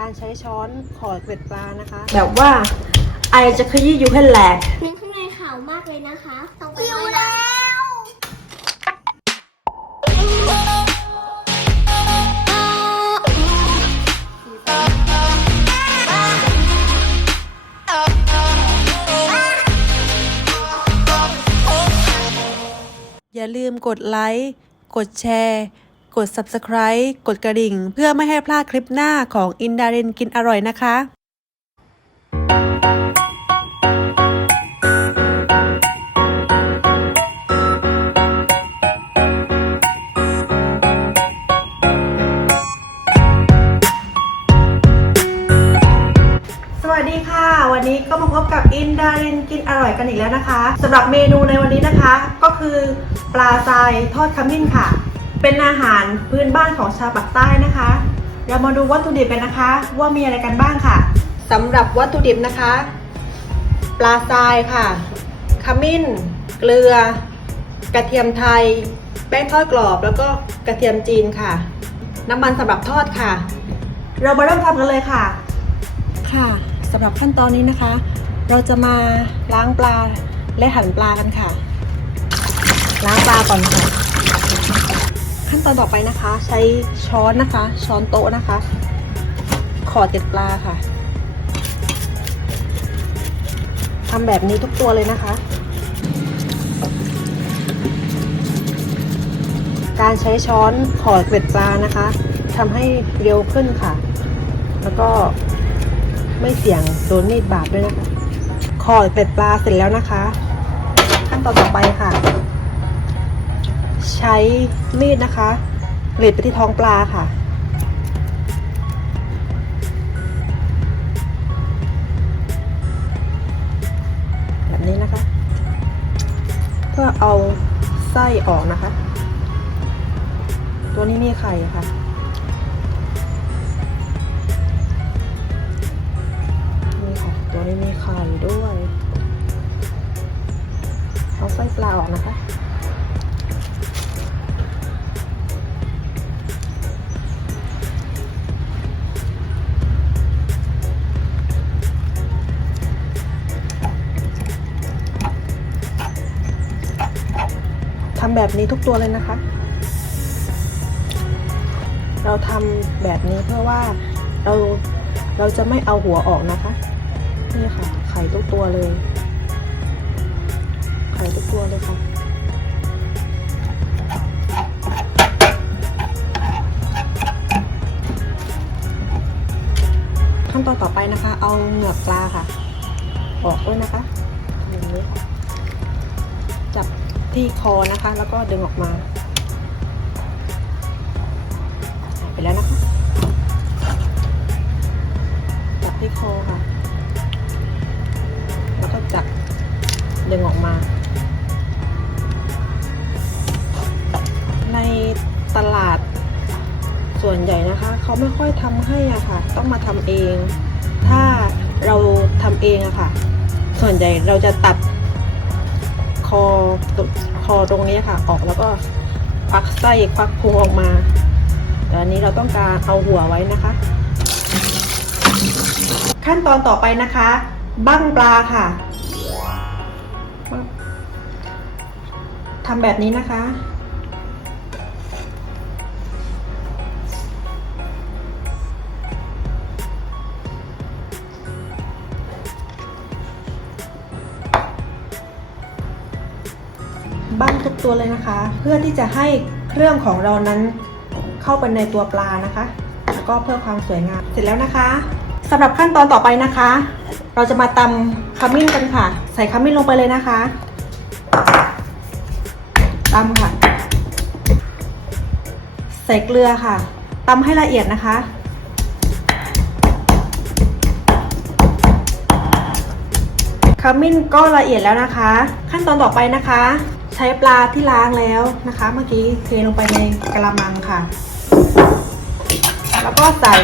การใช้ช้อนขอดเกล็ดปลานะคะแบบว่าไอจะขยี้อยู่ให้แหลกเนื้อข้างในขาวมากเลยนะคะต้องไปแล้วอย่าลืมกดไลค์กดแชร์กด Subscribe กดกระดิ่งเพื่อไม่ให้พลาดคลิปหน้าของอินดารินกินอร่อยนะคะสวัสดีค่ะวันนี้ก็มาพบกับอินดารินกินอร่อยกันอีกแล้วนะคะสำหรับเมนูในวันนี้นะคะก็คือปลาทรายทอดขมิ้นค่ะเป็นอาหารพื้นบ้านของชาวปากใต้นะคะเรามาดูวัตถุดิบกันนะคะว่ามีอะไรกันบ้างค่ะสำหรับวัตถุดิบนะคะปลาทรายค่ะขมิ้นเกลือกระเทียมไทยแป้งทอดกรอบแล้วก็กระเทียมจีนค่ะน้ำมันสำหรับทอดค่ะเรามาเริ่มทำกันเลยค่ะค่ะสำหรับขั้นตอนนี้นะคะเราจะมาล้างปลาและหั่นปลากันค่ะล้างปลาก่อนค่ะขั้นตอนต่อไปนะคะใช้ช้อนนะคะช้อนโต๊ะนะคะขอดเกล็ดปลาค่ะทำแบบนี้ทุกตัวเลยนะคะการใช้ช้อนขอดเกล็ดปลานะคะทำให้เร็วขึ้นค่ะแล้วก็ไม่เสี่ยงโดนมีดบาดด้วยนะคะขอดเกล็ดปลาเสร็จแล้วนะคะขั้นตอนต่อไปค่ะใช้มีดนะคะกรีดไปที่ท้องปลาค่ะแบบนี้นะคะเพื่อเอาไส้ออกนะคะตัวนี้มีไข่ค่ะตัวนี้มีไข่ด้วยเอาไส้ปลาออกนะคะทำแบบนี้ทุกตัวเลยนะคะเราทำแบบนี้เพื่อว่าเราจะไม่เอาหัวออกนะคะนี่ค่ะไข่ทุกตัวเลยไข่ทุกตัวเลยค่ะขั้นตอนต่อไปนะคะเอาเหงือกปลาค่ะออกด้วยนะคะอย่างนี้ค่ะจับที่คอนะคะแล้วก็ดึงออกมาไปแล้วนะคะจับที่คอค่ะแล้วก็จับดึงออกมาในตลาดส่วนใหญ่นะคะเขาไม่ค่อยทำให้อะค่ะต้องมาทำเองถ้าเราทำเองอะค่ะส่วนใหญ่เราจะตัดคอตรงนี้ค่ะออกแล้วก็ควักไส้ควักพุงออกมาแต่อันนี้เราต้องการเอาหัวไว้นะคะขั้นตอนต่อไปนะคะบั้งปลาค่ะทำแบบนี้นะคะบั้งทุกตัวเลยนะคะเพื่อที่จะให้เครื่องของเรานั้นเข้าไปในตัวปลานะคะแล้วก็เพื่อความสวยงามเสร็จแล้วนะคะสำหรับขั้นตอนต่อไปนะคะเราจะมาตำขมิ้นกันค่ะใส่ขมิ้นลงไปเลยนะคะตำค่ะใส่เกลือค่ะตำให้ละเอียดนะคะขมิ้นก็ละเอียดแล้วนะคะขั้นตอนต่อไปนะคะใช้ปลาที่ล้างแล้วนะคะเมื่อกี้เทลงไปในกระมังค่ะแล้วก็ใส่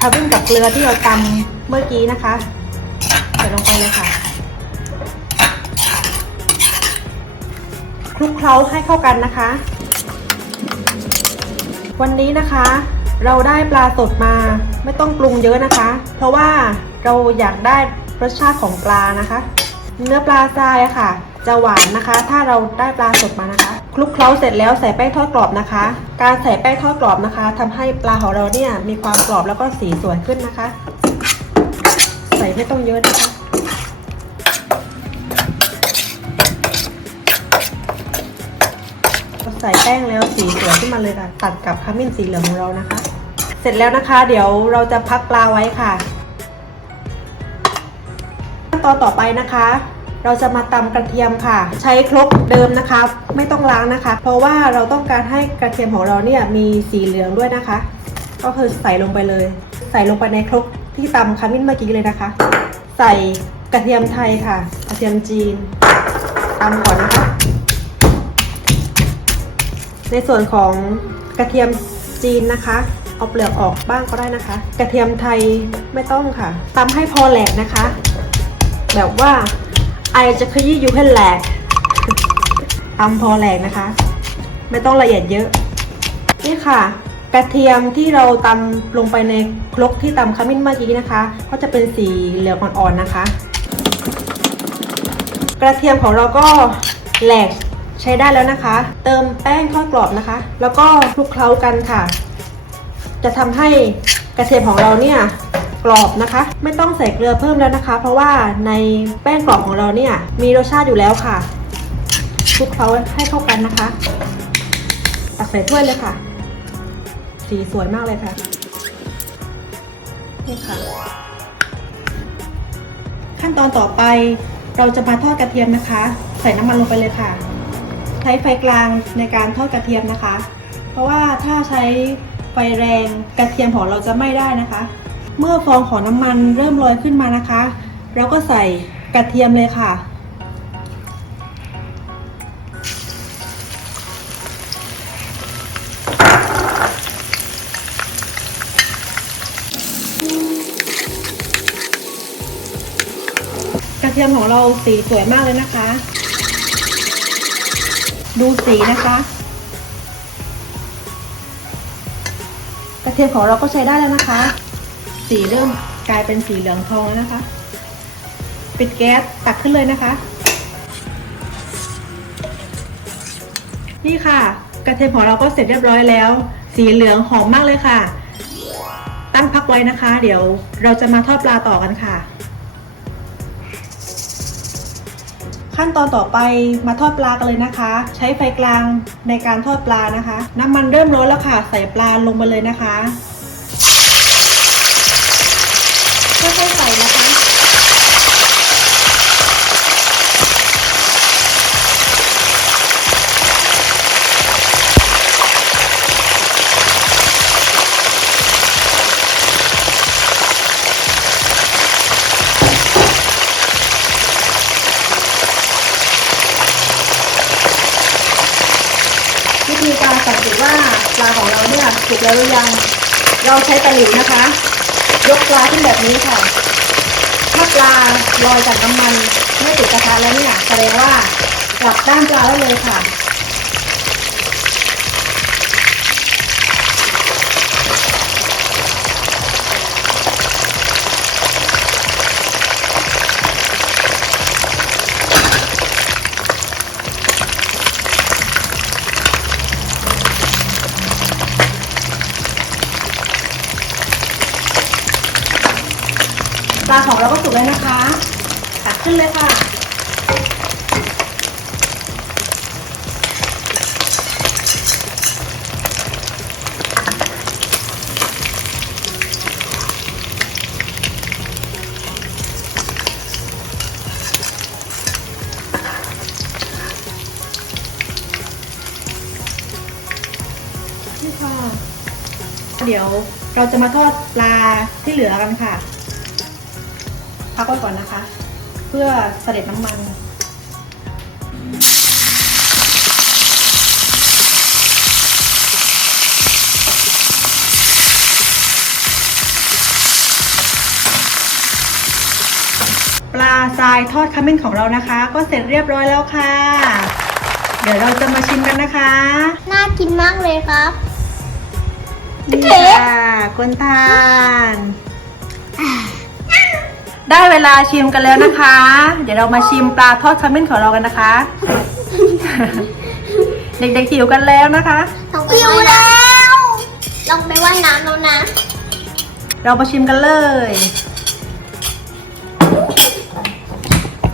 ขมิ้นกับเกลือที่เราตำเมื่อกี้นะคะใส่ลงไปเลยค่ะคลุกเคล้าให้เข้ากันนะคะวันนี้นะคะ เราได้ปลาสดมาไม่ต้องปรุงเยอะนะคะ เพราะว่าเราอยากได้รสชาติของปลานะคะ เนื้อปลาทรายอะค่ะ จะหวานนะคะ ถ้าเราได้ปลาสดมานะคะคลุกเคล้าเสร็จแล้วใส่แป้งทอดกรอบนะคะ การใส่แป้งทอดกรอบนะคะทำให้ปลาของเราเนี่ยมีความกรอบแล้วก็สีสวยขึ้นนะคะ ใส่ไม่ต้องเยอะนะคะใส่แป้งแล้วสีสวยขึ้นมาเลยค่ะตัดกับขมิ้นสีเหลืองของเรานะคะ เสร็จแล้วนะคะ เดี๋ยวเราจะพักปลาไว้ค่ะขั้นตอนต่อไปนะคะ เราจะมาตำกระเทียมค่ะ ใช้ครกเดิมนะคะไม่ต้องล้างนะคะ เพราะว่าเราต้องการให้กระเทียมของเราเนี่ยมีสีเหลืองด้วยนะคะ ก็คือใส่ลงไปเลย ใส่ลงไปในครกที่ตำขมิ้นเมื่อกี้เลยนะคะ ใส่กระเทียมไทยค่ะ กระเทียมจีนตำก่อนนะคะ ในส่วนของกระเทียมจีนนะคะเอาเปลือกออกบ้างก็ได้นะคะ กระเทียมไทยไม่ต้องค่ะตำให้พอแหลกนะคะ แบบว่าไอจะขยี้อยู่ให้แหลกตำพอแหลกนะคะ ไม่ต้องละเอียดเยอะนี่ค่ะกระเทียมที่เราตำลงไปในครกที่ตำขมิ้นเมื่อกี้นะคะก็จะเป็นสีเหลืองอ่อนๆนะคะ กระเทียมของเราก็แหลกใช้ได้แล้วนะคะ เติมแป้งทอดกรอบนะคะ แล้วก็คลุกเคล้ากันค่ะ จะทำให้กระเทียมของเราเนี่ยกรอบนะคะ ไม่ต้องใส่เกลือเพิ่มแล้วนะคะ เพราะว่าในแป้งกรอบของเราเนี่ยมีรสชาติอยู่แล้วค่ะคลุกเคล้าให้เข้ากันนะคะตักใส่ถ้วยเลยค่ะสีสวยมากเลยค่ะนี่ค่ะขั้นตอนต่อไปเราจะมาทอดกระเทียมนะคะ ใส่น้ำมันลงไปเลยค่ะใช้ไฟกลางในการทอดกระเทียมนะคะ เพราะว่าถ้าใช้ไฟแรงกระเทียมของเราจะไม่ได้นะคะ เมื่อฟองของน้ำมันเริ่มลอยขึ้นมานะคะเราก็ใส่กระเทียมเลยค่ะกระเทียมของเราสีสวยมากเลยนะคะดูสีนะคะกระเทียมของเราก็ใช้ได้แล้วนะคะสีเริ่มกลายเป็นสีเหลืองทองแล้วนะคะปิดแก๊สตักขึ้นเลยนะคะนี่ค่ะกระเทียมของเราก็เสร็จเรียบร้อยแล้วสีเหลืองหอมมากเลยค่ะตั้งพักไว้นะคะเดี๋ยวเราจะมาทอดปลาต่อกันค่ะขั้นตอนต่อไปมาทอดปลากันเลยนะคะใช้ไฟกลางในการทอดปลานะคะน้ำมันเริ่มร้อนแล้วค่ะใส่ปลาลงไปเลยนะคะค่อยๆใส่นะคะวิธีการสังเกตว่าปลาของเราเนี่ยสุกแล้วหรือยังเราใช้ตะหลิวนะคะยกปลาขึ้นแบบนี้ค่ะถ้าปลาลอยจากน้ำมันไม่ติดกระทะแล้วเนี่ยแสดงว่ากลับด้านปลาได้เลยค่ะปลาของเราก็สุกแล้วนะคะตักขึ้นเลยค่ะนี่ค่ะเดี๋ยวเราจะมาทอดปลาที่เหลือกันค่ะพักไว้ก่อนนะคะเพื่อเสด็จน้ำมันปลาทรายทอดขมิ้นของเรานะคะก็เสร็จเรียบร้อยแล้วค่ะเดี๋ยวเราจะมาชิมกันนะคะน่ากินมากเลยครับ นี่ค่ะคนทานได้เวลาชิมกันแล้วนะคะ เดี๋ยวเรามาชิมปลาทอดขมิ้นของเรากันนะคะ เด็กๆหิวกันแล้วนะคะ หิวแล้วลงไปว่ายน้ำแล้วนะ เรามาชิมกันเลย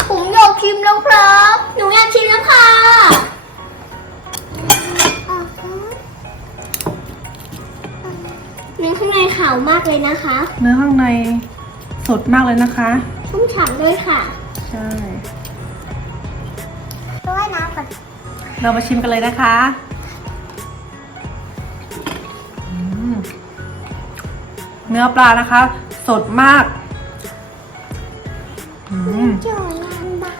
ผมอยากชิมแล้วครับ หนูอยากชิมแล้วค่ะเนื้อข้างในขาวมากเลยนะคะ เนื้อข้างในสดมากเลยนะคะ ชุ่มฉ่ำด้วยค่ะ ใช่ ไปว่ายน้ำก่อน เรามาชิมกันเลยนะคะเนื้อปลานะคะ สดมาก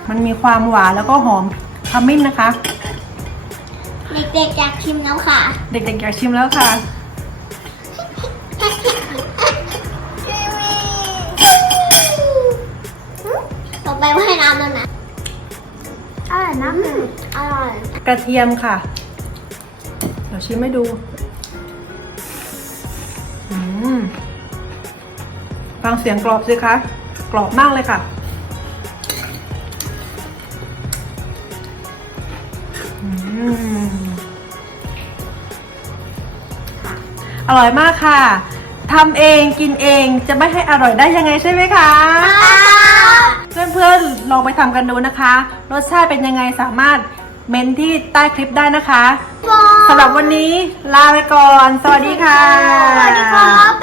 มันมีความหวานแล้วก็หอมขมิ้นนะคะ เด็กๆอยากชิมแล้วค่ะ เด็กๆอยากชิมแล้วค่ะ ต่อไปว่ายน้ำแล้วนะอร่อยนะอร่อย กระเทียมค่ะเดี๋ยวชิมให้ดูฟังเสียงกรอบสิคะ กรอบมากเลยค่ะอร่อยมากค่ะทำเองกินเองจะไม่ให้อร่อยได้ยังไงใช่ไหมคะ เพื่อนๆลองไปทำกันดูนะคะ รสชาติเป็นยังไงสามารถเมนที่ใต้คลิปได้นะคะสำหรับวันนี้ลาไปก่อน สวัสดีค่ะ สวัสดีครับ